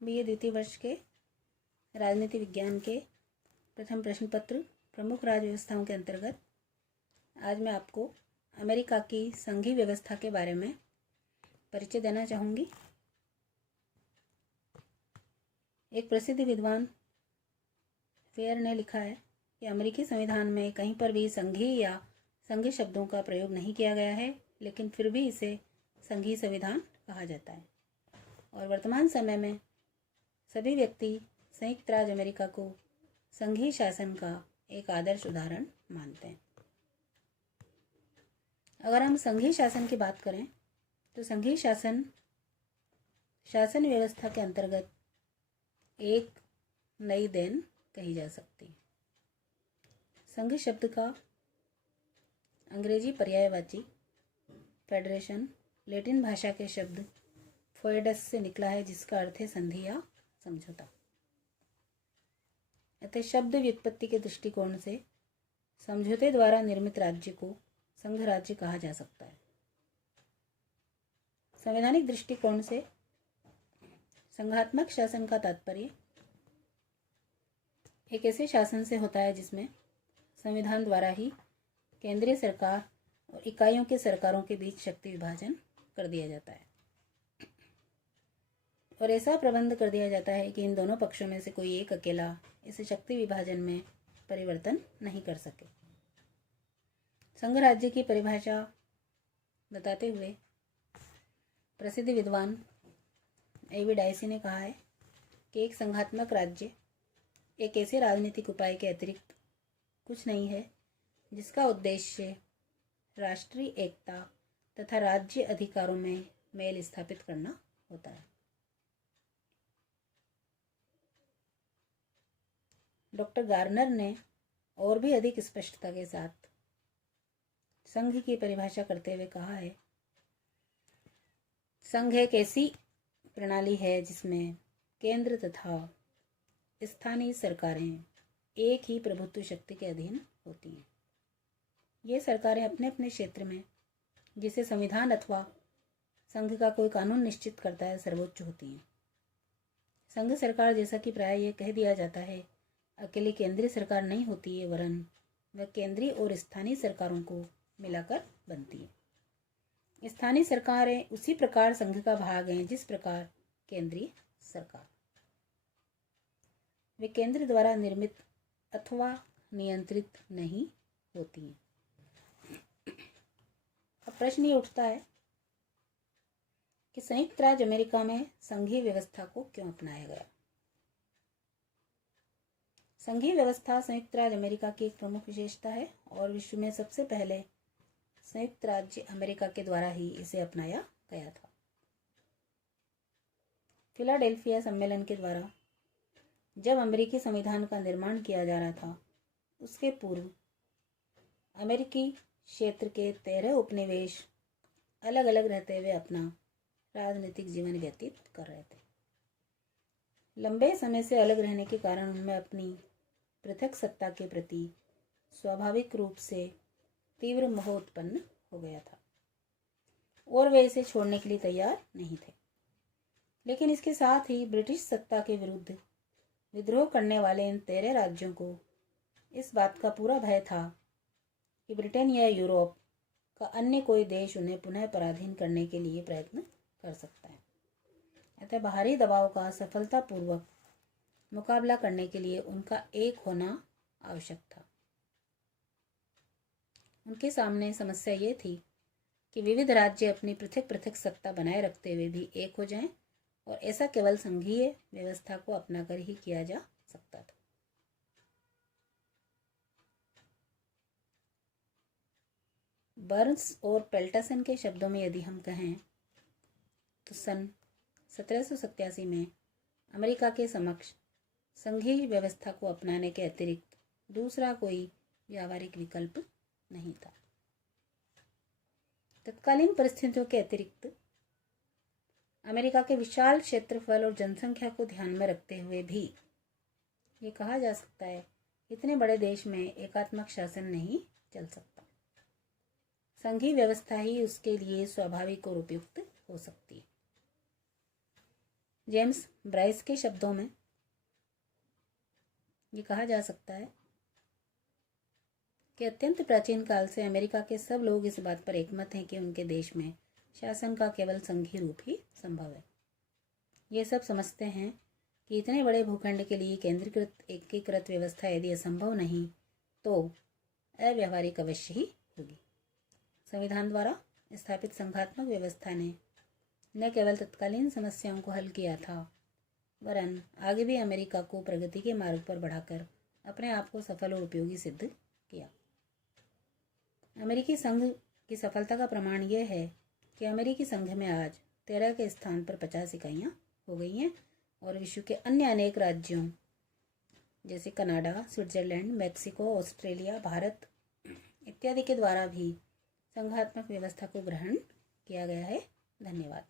BA द्वितीय वर्ष के राजनीति विज्ञान के प्रथम प्रश्न पत्र प्रमुख राज्य व्यवस्थाओं के अंतर्गत आज मैं आपको अमेरिका की संघीय व्यवस्था के बारे में परिचय देना चाहूँगी। एक प्रसिद्ध विद्वान फेयर ने लिखा है कि अमेरिकी संविधान में कहीं पर भी संघीय या संघीय शब्दों का प्रयोग नहीं किया गया है, लेकिन फिर भी इसे संघीय संविधान कहा जाता है और वर्तमान समय में सभी व्यक्ति संयुक्त राज्य अमेरिका को संघीय शासन का एक आदर्श उदाहरण मानते हैं। अगर हम संघीय शासन की बात करें तो संघीय शासन व्यवस्था के अंतर्गत एक नई देन कही जा सकती है। संघ शब्द का अंग्रेजी पर्यायवाची फेडरेशन लैटिन भाषा के शब्द फोएडस से निकला है, जिसका अर्थ है संधि या समझौता। अतः शब्द व्युत्पत्ति के दृष्टिकोण से समझौते द्वारा निर्मित राज्य को संघ राज्य कहा जा सकता है। संवैधानिक दृष्टिकोण से संघात्मक शासन का तात्पर्य एक ऐसे शासन से होता है जिसमें संविधान द्वारा ही केंद्रीय सरकार और इकाइयों के सरकारों के बीच शक्ति विभाजन कर दिया जाता है और ऐसा प्रबंध कर दिया जाता है कि इन दोनों पक्षों में से कोई एक अकेला इस शक्ति विभाजन में परिवर्तन नहीं कर सके। संघ राज्य की परिभाषा बताते हुए प्रसिद्ध विद्वान एवी डायसी ने कहा है कि एक संघात्मक राज्य एक ऐसे राजनीतिक उपाय के अतिरिक्त कुछ नहीं है जिसका उद्देश्य राष्ट्रीय एकता तथा राज्य अधिकारों में मेल स्थापित करना होता है। डॉक्टर गार्नर ने और भी अधिक स्पष्टता के साथ संघ की परिभाषा करते हुए कहा है, संघ एक ऐसी प्रणाली है जिसमें केंद्र तथा स्थानीय सरकारें एक ही प्रभुत्व शक्ति के अधीन होती हैं। ये सरकारें अपने अपने क्षेत्र में जिसे संविधान अथवा संघ का कोई कानून निश्चित करता है सर्वोच्च होती हैं। संघ सरकार, जैसा कि प्राय ये कह दिया जाता है, अकेली केंद्रीय सरकार नहीं होती है, वरन वह केंद्रीय और स्थानीय सरकारों को मिलाकर बनती है। स्थानीय सरकारें उसी प्रकार संघ का भाग हैं जिस प्रकार केंद्रीय सरकार। वे केंद्र द्वारा निर्मित अथवा नियंत्रित नहीं होती हैं। अब प्रश्न ये उठता है कि संयुक्त राज्य अमेरिका में संघीय व्यवस्था को क्यों अपनाया गया। संघीय व्यवस्था संयुक्त राज्य अमेरिका की एक प्रमुख विशेषता है और विश्व में सबसे पहले संयुक्त राज्य अमेरिका के द्वारा ही इसे अपनाया गया था। फिलाडेल्फिया सम्मेलन के द्वारा जब अमेरिकी संविधान का निर्माण किया जा रहा था, उसके पूर्व अमेरिकी क्षेत्र के 13 उपनिवेश अलग अलग रहते हुए अपना राजनीतिक जीवन व्यतीत कर रहे थे। लंबे समय से अलग रहने के कारण उनमें अपनी पृथक सत्ता के प्रति स्वाभाविक रूप से तीव्र मोह उत्पन्न हो गया था और वे इसे छोड़ने के लिए तैयार नहीं थे। लेकिन इसके साथ ही ब्रिटिश सत्ता के विरुद्ध विद्रोह करने वाले इन 13 राज्यों को इस बात का पूरा भय था कि ब्रिटेन या यूरोप का अन्य कोई देश उन्हें पुनः पराधीन करने के लिए प्रयत्न कर सकता है। अतः बाहरी दबाव का सफलतापूर्वक मुकाबला करने के लिए उनका एक होना आवश्यक था। उनके सामने समस्या ये थी कि विविध राज्य अपनी पृथक पृथक सत्ता बनाए रखते हुए भी एक हो जाएं, और ऐसा केवल संघीय व्यवस्था को अपनाकर ही किया जा सकता था। बर्न्स और पेल्टसन के शब्दों में यदि हम कहें तो सन 1787 में अमेरिका के समक्ष संघीय व्यवस्था को अपनाने के अतिरिक्त दूसरा कोई व्यावहारिक विकल्प नहीं था। तत्कालीन परिस्थितियों के अतिरिक्त अमेरिका के विशाल क्षेत्रफल और जनसंख्या को ध्यान में रखते हुए भी ये कहा जा सकता है, इतने बड़े देश में एकात्मक शासन नहीं चल सकता। संघीय व्यवस्था ही उसके लिए स्वाभाविक और उपयुक्त हो सकती है। जेम्स ब्राइस के शब्दों में ये कहा जा सकता है कि अत्यंत प्राचीन काल से अमेरिका के सब लोग इस बात पर एकमत हैं कि उनके देश में शासन का केवल संघीय रूप ही संभव है। ये सब समझते हैं कि इतने बड़े भूखंड के लिए केंद्रीकृत एकीकृत व्यवस्था यदि असंभव नहीं तो अव्यावहारिक अवश्य ही होगी। संविधान द्वारा स्थापित संघात्मक व्यवस्था ने न केवल तत्कालीन समस्याओं को हल किया था वरन आगे भी अमेरिका को प्रगति के मार्ग पर बढ़ाकर अपने आप को सफल और उपयोगी सिद्ध किया। अमेरिकी संघ की सफलता का प्रमाण यह है कि अमेरिकी संघ में आज 13 के स्थान पर 50 इकाइयाँ हो गई हैं और विश्व के अन्य अनेक राज्यों जैसे Canada, Switzerland, Mexico, Australia, Bharat इत्यादि के द्वारा भी संघात्मक व्यवस्था को ग्रहण किया गया है। धन्यवाद।